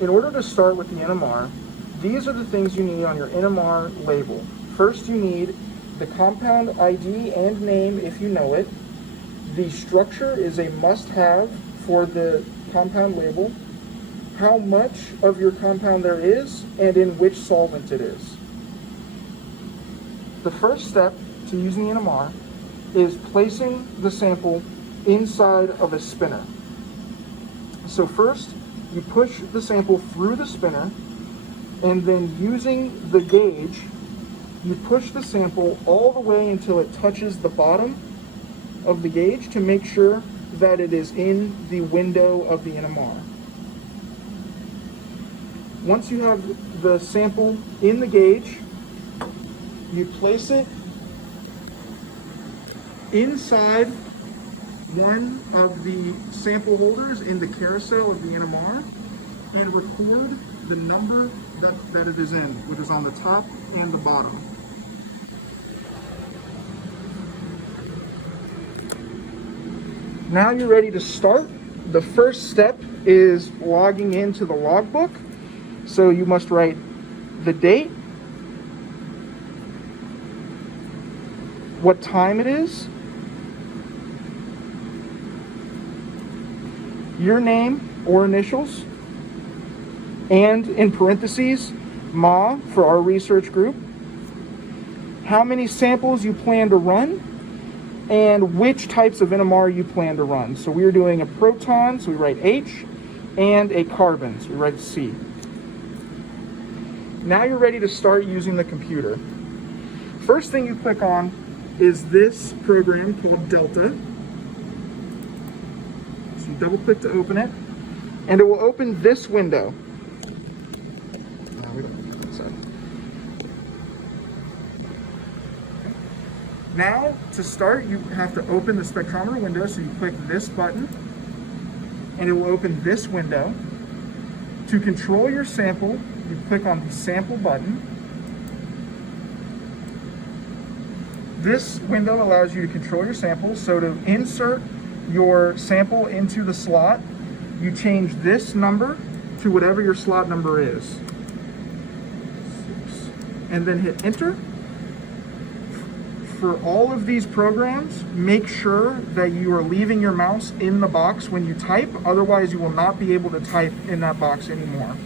in order to start with the NMR, these are the things you need on your NMR label. First, you need the compound ID and name if you know it. The structure is a must-have for the compound label, how much of your compound there is, and in which solvent it is. The first step to using the NMR is placing the sample inside of a spinner. So first, you push the sample through the spinner, and then using the gauge, you push the sample all the way until it touches the bottom of the gauge to make sure that it is in the window of the NMR. Once you have the sample in the gauge, you place it inside one of the sample holders in the carousel of the NMR and record the number that it is in, which is on the top and the bottom. Now you're ready to start. The first step is logging into the logbook. So you must write the date, what time it is, your name or initials, and in parentheses, Ma for our research group, how many samples you plan to run, and which types of NMR you plan to run. So we are doing a proton, so we write H, and a carbon, so we write C. Now you're ready to start using the computer. First thing you click on is this program called Delta. So you double click to open it, and it will open this window. Now, to start, you have to open the spectrometer window, so you click this button, and it will open this window. To control your sample, you click on the sample button. This window allows you to control your sample, so to insert your sample into the slot, you change this number to whatever your slot number is. And then hit enter. For all of these programs, make sure that you are leaving your mouse in the box when you type, otherwise you will not be able to type in that box anymore.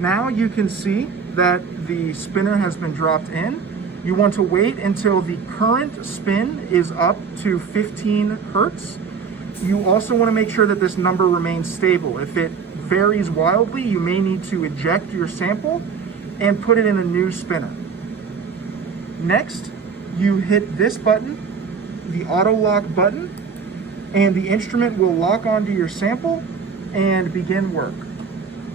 Now you can see that the spinner has been dropped in. You want to wait until the current spin is up to 15 Hertz. You also want to make sure that this number remains stable. If it varies wildly, you may need to eject your sample and put it in a new spinner. Next, you hit this button, the auto lock button, and the instrument will lock onto your sample and begin work.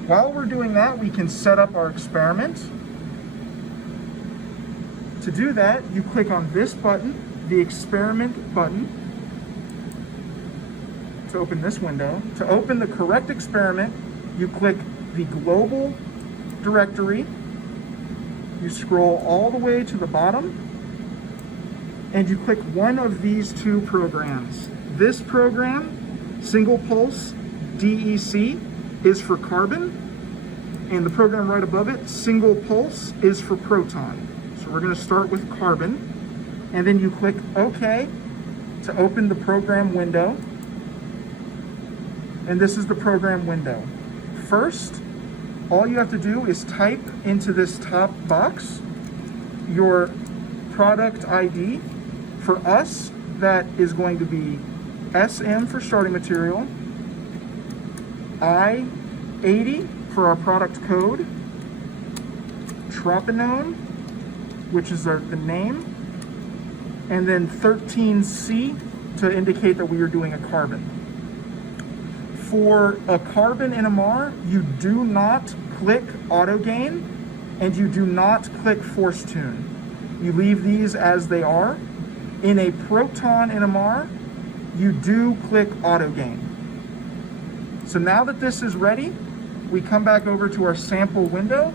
While we're doing that, we can set up our experiment. To do that, you click on this button, the experiment button, to open this window. To open the correct experiment, you click the global directory. You scroll all the way to the bottom, and you click one of these two programs. This program, Single Pulse DEC, is for carbon, and the program right above it, Single Pulse, is for proton. So we're going to start with carbon, and then you click OK to open the program window, and this is the program window. First, all you have to do is type into this top box your product ID. For us, that is going to be SM for starting material, I-80 for our product code, tropinone, which is the name, and then 13C to indicate that we are doing a carbon. For a carbon NMR, you do not click auto gain and you do not click force tune. You leave these as they are. In a proton NMR, you do click auto gain. So now that this is ready, we come back over to our sample window.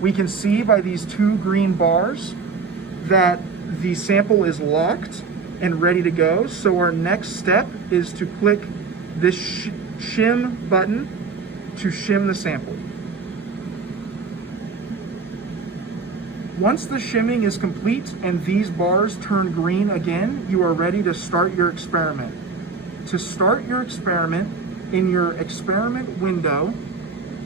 We can see by these two green bars that the sample is locked and ready to go. So our next step is to click this shim button to shim the sample. Once the shimming is complete and these bars turn green again, you are ready to start your experiment. To start your experiment, in your experiment window,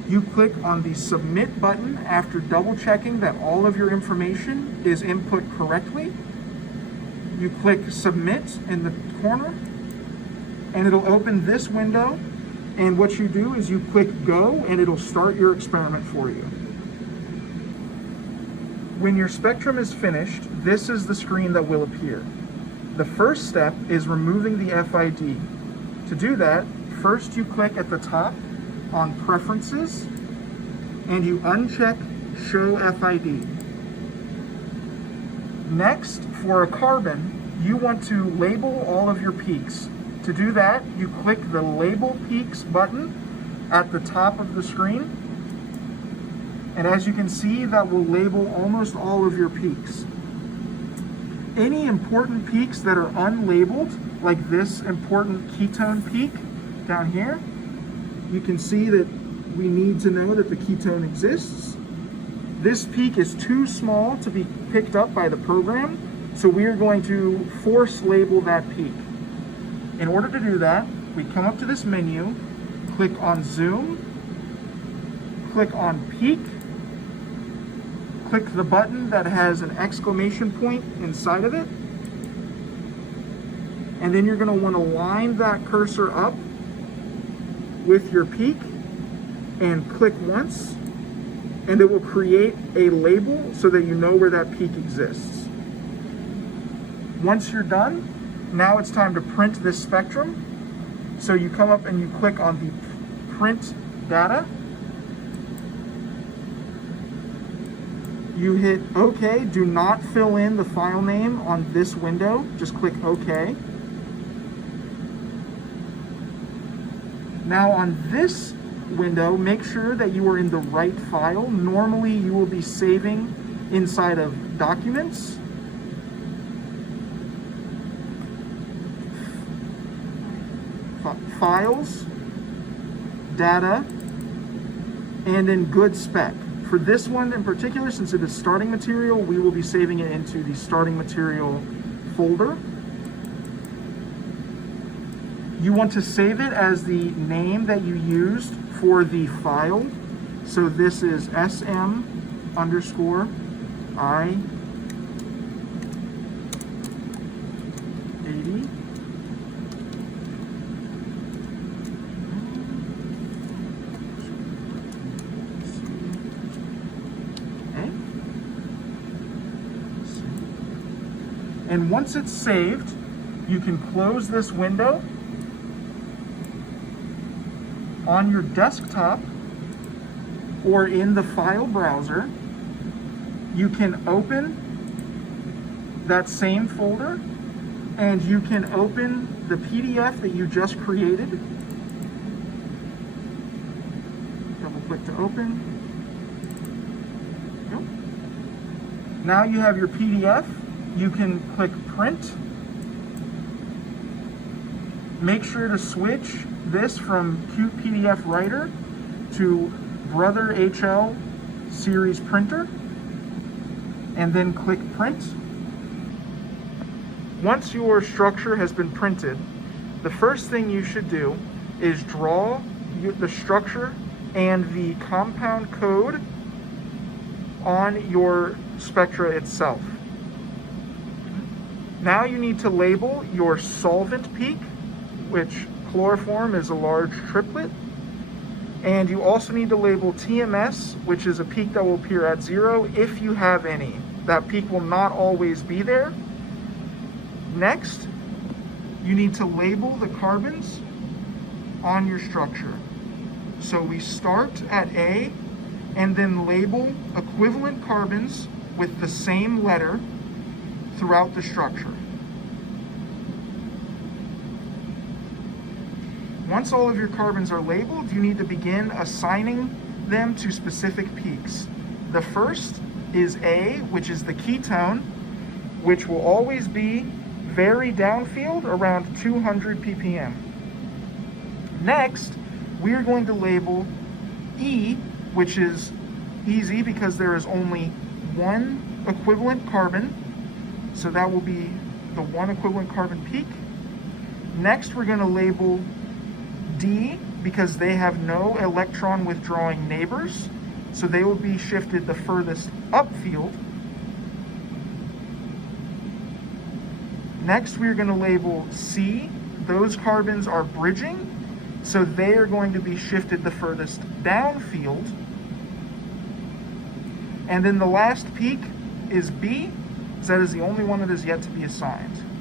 you click on the submit button after double checking that all of your information is input correctly. You click submit in the corner and it'll open this window, and what you do is you click go and it'll start your experiment for you. When your spectrum is finished, this is the screen that will appear. The first step is removing the FID. To do that, first you click at the top on Preferences and you uncheck Show FID. Next, for a carbon, you want to label all of your peaks. To do that, you click the Label Peaks button at the top of the screen. And as you can see, that will label almost all of your peaks. Any important peaks that are unlabeled, like this important ketone peak down here, you can see that we need to know that the ketone exists. This peak is too small to be picked up by the program, so we are going to force label that peak. In order to do that, we come up to this menu, click on Zoom, click on Peak, click the button that has an exclamation point inside of it, and then you're going to want to line that cursor up with your peak and click once, and it will create a label so that you know where that peak exists. Once you're done, now it's time to print this spectrum. So you come up and you click on the print data. You hit OK. Do not fill in the file name on this window. Just click OK. Now on this window, make sure that you are in the right file. Normally you will be saving inside of Documents, Files, Data, and in Good Spec. For this one in particular, since it is starting material, we will be saving it into the starting material folder. You want to save it as the name that you used for the file. So this is SM_I And once it's saved, you can close this window. On your desktop or in the file browser, you can open that same folder and you can open the PDF that you just created. Double click to open. Yep. Now you have your PDF. You can click print. Make sure to switch this from Qt PDF Writer to Brother HL Series Printer, and then click print. Once your structure has been printed, the first thing you should do is draw the structure and the compound code on your spectra itself. Now you need to label your solvent peak, which chloroform is a large triplet. And you also need to label TMS, which is a peak that will appear at 0 if you have any. That peak will not always be there. Next, you need to label the carbons on your structure. So we start at A and then label equivalent carbons with the same letter throughout the structure. Once all of your carbons are labeled, you need to begin assigning them to specific peaks. The first is A, which is the ketone, which will always be very downfield around 200 ppm. Next, we are going to label E, which is easy because there is only one equivalent carbon, so that will be the one equivalent carbon peak. Next, we're going to label D because they have no electron withdrawing neighbors, so they will be shifted the furthest upfield. Next, we're going to label C. Those carbons are bridging, so they are going to be shifted the furthest downfield. And then the last peak is B, so that is the only one that is yet to be assigned.